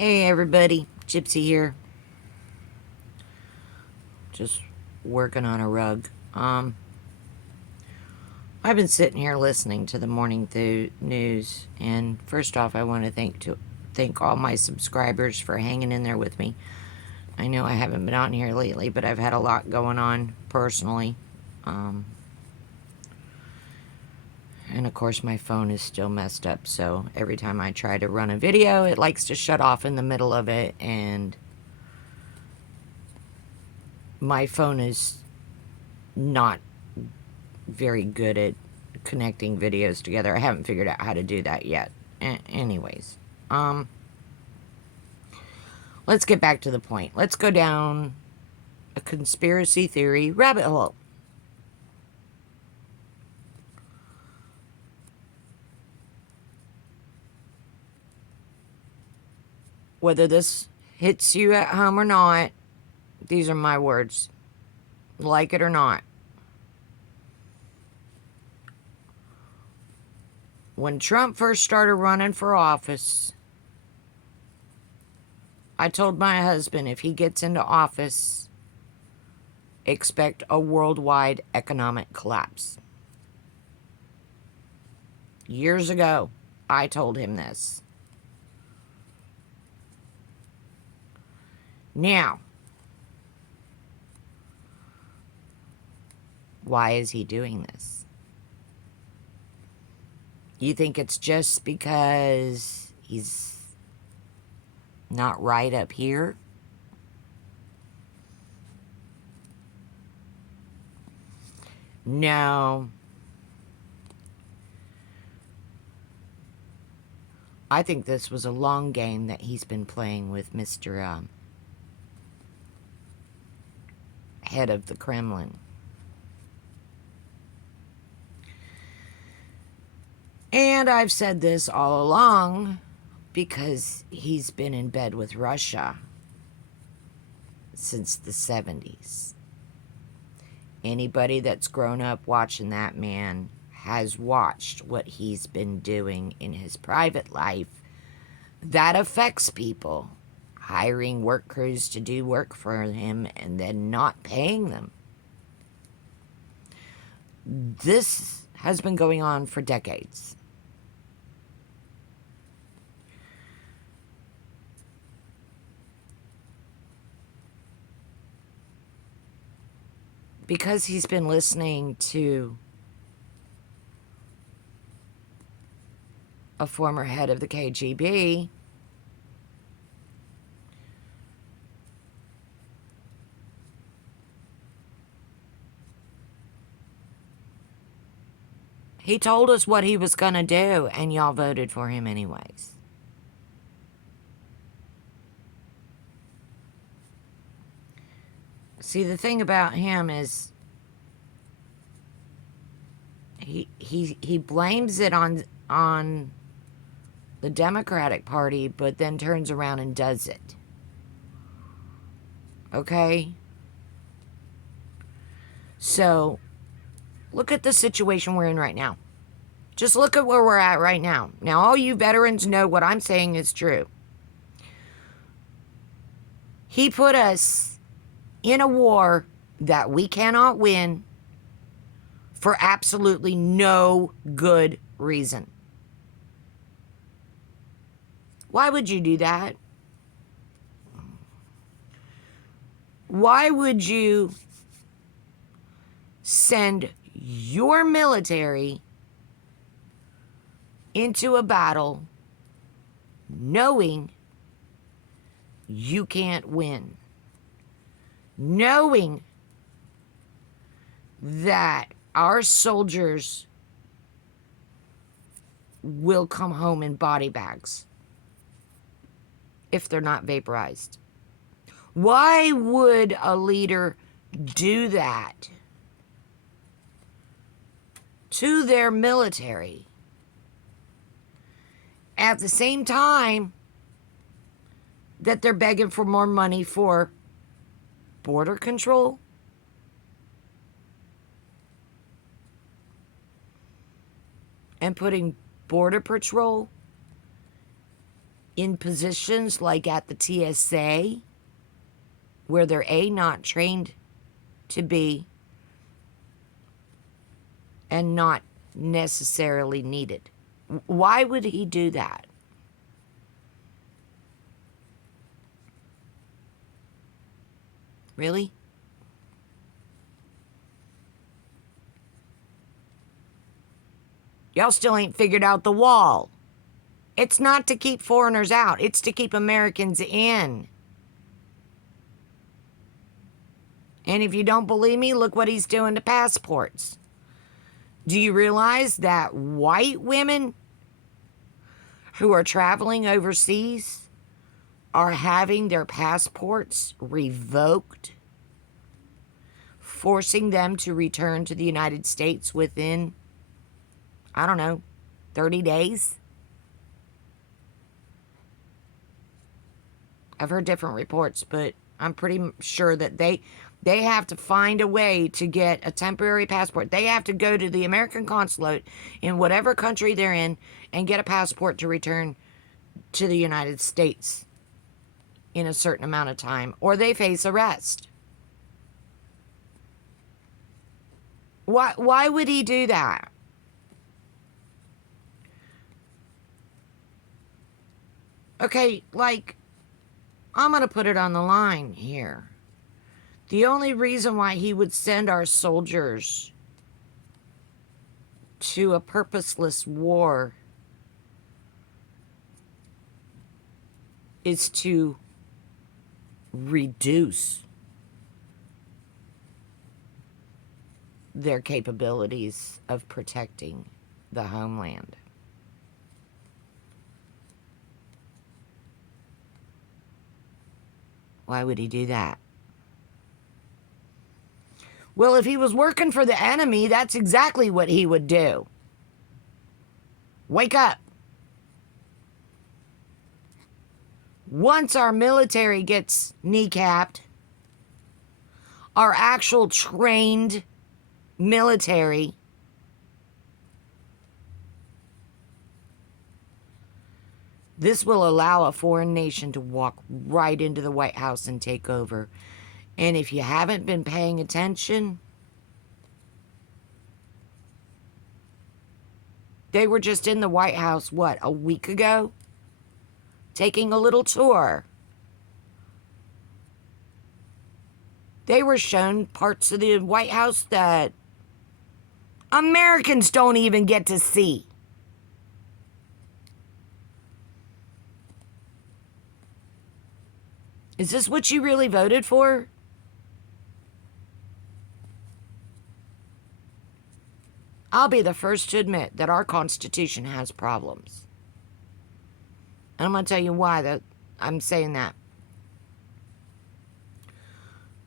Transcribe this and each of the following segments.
Hey everybody, Gypsy here. Just working on a rug. I've been sitting here listening to the morning news, and first off, I want to thank all my subscribers for hanging in there with me. I know I haven't been on here lately, but I've had a lot going on personally. And of course, my phone is still messed up, so every time I try to run a video, it likes to shut off in the middle of it, and my phone is not very good at connecting videos together. I haven't figured out how to do that yet. Anyways, let's get back to the point. Let's go down a conspiracy theory rabbit hole. Whether this hits you at home or not, these are my words. Like it or not. When Trump first started running for office, I told my husband if he gets into office, expect a worldwide economic collapse. Years ago, I told him this. Now, why is he doing this? You think it's just because he's not right up here? No. I think this was a long game that he's been playing with Mr. Head of the Kremlin. And I've said this all along because he's been in bed with Russia since the 70s. Anybody that's grown up watching that man has watched what he's been doing in his private life that affects people. Hiring work crews to do work for him and then not paying them. This has been going on for decades. Because he's been listening to a former head of the KGB, he told us what he was going to do, and y'all voted for him anyways. See, the thing about him is he blames it on the Democratic Party, but then turns around and does it. Okay? So, look at the situation we're in right now. Just look at where we're at right now. Now, all you veterans know what I'm saying is true. He put us in a war that we cannot win for absolutely no good reason. Why would you do that? Why would you send your military into a battle knowing you can't win? Knowing that our soldiers will come home in body bags if they're not vaporized. Why would a leader do that to their military at the same time that they're begging for more money for border control? And putting border patrol in positions like at the TSA, where they're A, not trained to be, and not necessarily needed. Why would he do that? Really? Y'all still ain't figured out the wall. It's not to keep foreigners out. It's to keep Americans in. And if you don't believe me, look what he's doing to passports. Do you realize that white women who are traveling overseas are having their passports revoked, forcing them to return to the United States within, I don't know, 30 days? I've heard different reports, but I'm pretty sure that they have to find a way to get a temporary passport. They have to go to the American consulate in whatever country they're in and get a passport to return to the United States in a certain amount of time, or they face arrest. Why would he do that? Okay, like, I'm going to put it on the line here. The only reason why he would send our soldiers to a purposeless war is to reduce their capabilities of protecting the homeland. Why would he do that? Well, if he was working for the enemy, that's exactly what he would do. Wake up. Once our military gets kneecapped, our actual trained military, this will allow a foreign nation to walk right into the White House and take over. And if you haven't been paying attention, they were just in the White House, what, a week ago? Taking a little tour. They were shown parts of the White House that Americans don't even get to see. Is this what you really voted for? I'll be the first to admit that our Constitution has problems. And I'm going to tell you why that I'm saying that.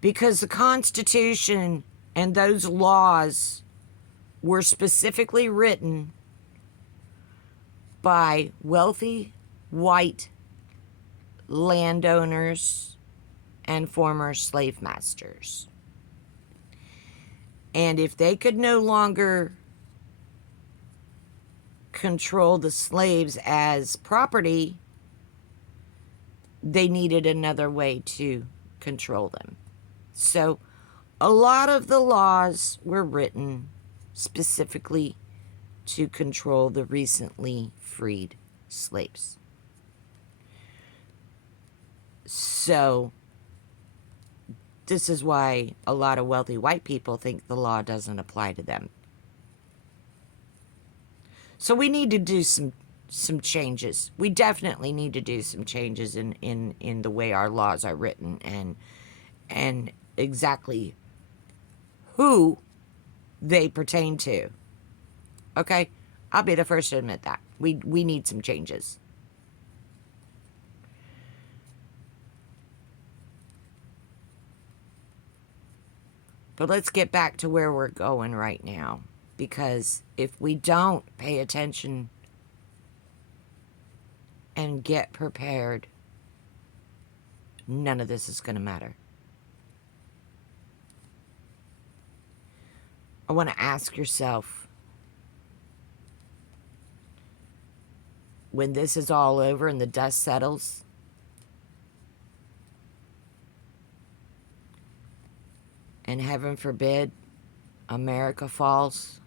Because the Constitution and those laws were specifically written by wealthy white landowners and former slave masters. And if they could no longer control the slaves as property, they needed another way to control them. So a lot of the laws were written specifically to control the recently freed slaves. So this is why a lot of wealthy white people think the law doesn't apply to them. So we need to do some changes. We definitely need to do some changes in the way our laws are written and exactly who they pertain to. Okay? I'll be the first to admit that. We need some changes. But let's get back to where we're going right now. Because if we don't pay attention and get prepared, none of this is going to matter. I want to ask yourself, when this is all over and the dust settles, and heaven forbid, America falls,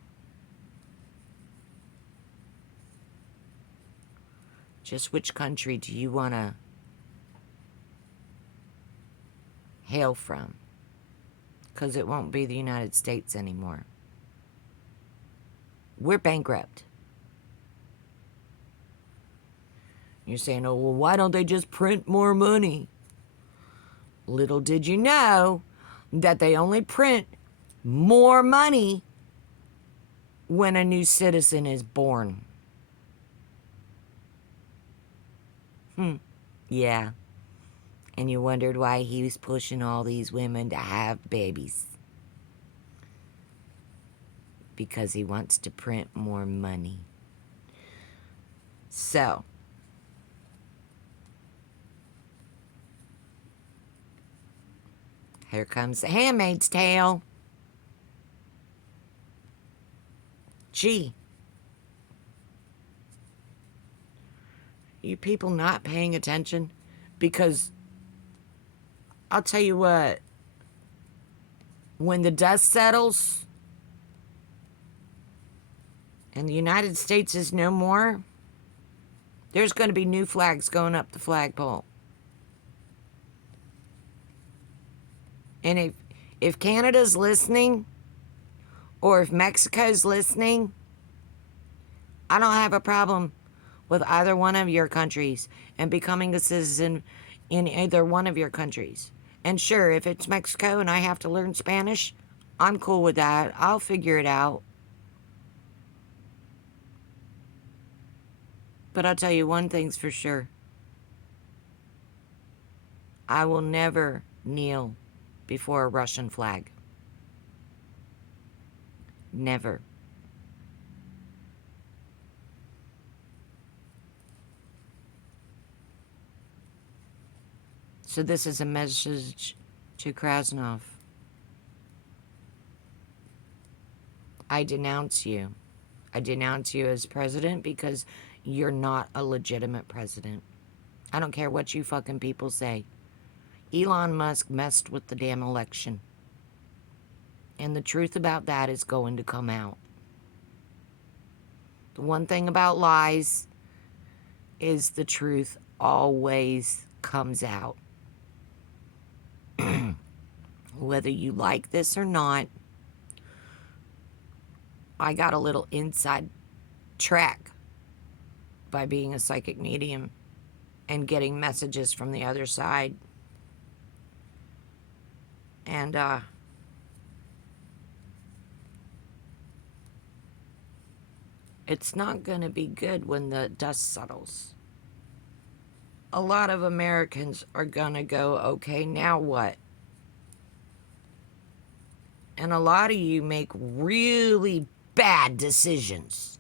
just which country do you want to hail from? Because it won't be the United States anymore. We're bankrupt. You're saying, oh, well, why don't they just print more money? Little did you know that they only print more money when a new citizen is born. Yeah. And you wondered why he was pushing all these women to have babies. Because he wants to print more money. So, here comes the Handmaid's Tale. Gee. You people not paying attention? Because I'll tell you what, when the dust settles and the United States is no more, there's going to be new flags going up the flagpole. And if Canada's listening, or if Mexico's listening, I don't have a problem with either one of your countries and becoming a citizen in either one of your countries. And sure, if it's Mexico and I have to learn Spanish, I'm cool with that. I'll figure it out. But I'll tell you one thing's for sure. I will never kneel before a Russian flag. Never. So this is a message to Krasnov. I denounce you. I denounce you as president because you're not a legitimate president. I don't care what you fucking people say. Elon Musk messed with the damn election. And the truth about that is going to come out. The one thing about lies is the truth always comes out. Whether you like this or not, I got a little inside track by being a psychic medium and getting messages from the other side. And, it's not going to be good when the dust settles. A lot of Americans are going to go, okay, now what? And a lot of you make really bad decisions.